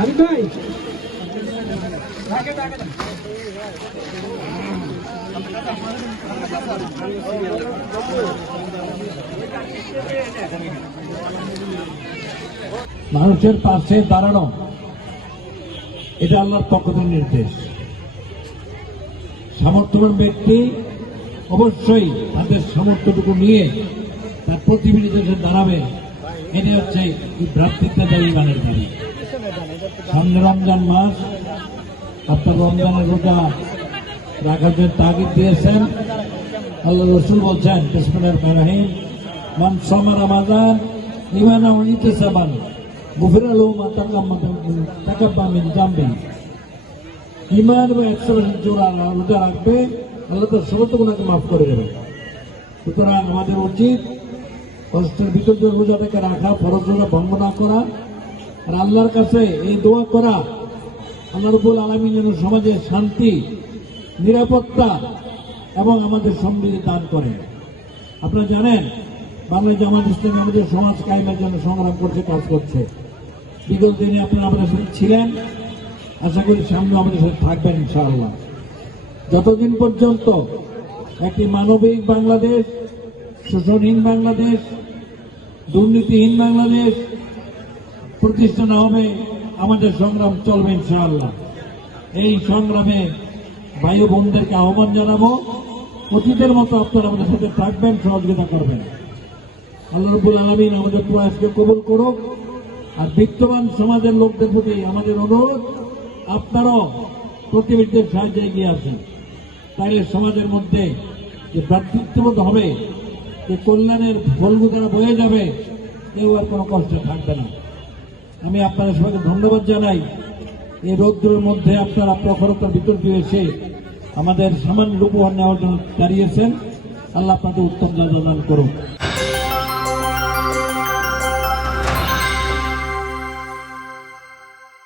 আরিফ ভাই মানুষের পাশে দাঁড়ানো এটা আল্লাহর পক্ষ থেকে নির্দেশ। সামর্থ্যবান ব্যক্তি অবশ্যই তাদের সামর্থ্যটুকু নিয়ে তার প্রতিনিধিদের দাঁড়াবে। এটা হচ্ছে ভ্রাতৃত্ববাদী ইমানের দাবি। সামনে রমজান মাস, আপনার রমজানের রোজা রাখার জন্য তাগিদ দিয়েছেন। আল্লাহ রসুল বলছেন বিসমিল্লাহির রহমানির রহিম, মান সামা রমাদান ঈমানান ওয়া ইহতিসাবান গুফিরা লাহু মা তাকাব্বালা মিন যামবিহি। ঈমান এবং 100% জোড়া রোজা রাখবে, আল্লাহ তার সমস্ত গুনাহকে মাফ করে দেবে। সুতরাং আমাদের উচিত কষ্টের ভিতর দিয়ে রোজাটাকে রাখা, ফরজ রোজা ভঙ্গ না করা, আর আল্লাহর কাছে এই দোয়া করা আল্লাহ রাব্বুল আলামিন যেন সমাজে শান্তি, নিরাপত্তা এবং আমাদের সমৃদ্ধি দান করেন। আপনারা জানেন বাংলাদেশ জামাত ইসলামী আমাদের সমাজ কায়েমের জন্য সংগ্রাম করছে, কাজ করছে। বিগত দিনে আপনারা আমাদের সাথে ছিলেন, আশা করি সামনে আমাদের সাথে থাকবেন ইনশাআল্লাহ। যতদিন পর্যন্ত একটি মানবিক বাংলাদেশ, শোষণহীন বাংলাদেশ, দুর্নীতিহীন বাংলাদেশ প্রতিষ্ঠা না হবে, আমাদের সংগ্রাম চলবে ইনশাআল্লাহ। এই সংগ্রামে ভাই ও বোনদেরকে আহ্বান জানাবো, অতীতের মতো আপনারা আমাদের সাথে থাকবেন, সহযোগিতা করবেন। আল্লাহ রাব্বুল আলামিন আমাদের প্রয়াসকে কবুল করুক। আর বিত্তবান সমাজের লোকদের প্রতি আমাদের অনুরোধ, আপনারাও প্রতিবেশীদের সাহায্যে এগিয়ে আসেন। তাহলে সমাজের মধ্যে যে ভ্রাতৃত্ববোধ হবে, যে কল্যাণের ফলগুলো বয়ে যাবে, কেউ আর কোনো কষ্ট থাকবে না। আমি আপনাদের সবাইকে ধন্যবাদ জানাই। এই রৌদ্রের মধ্যে আপনারা প্রখরতার ভিতর দিয়ে এসে আমাদের সামান্য উপহার নেওয়ার জন্য দাঁড়িয়েছেন। আল্লাহ আপনাদের উত্তম দান করুন।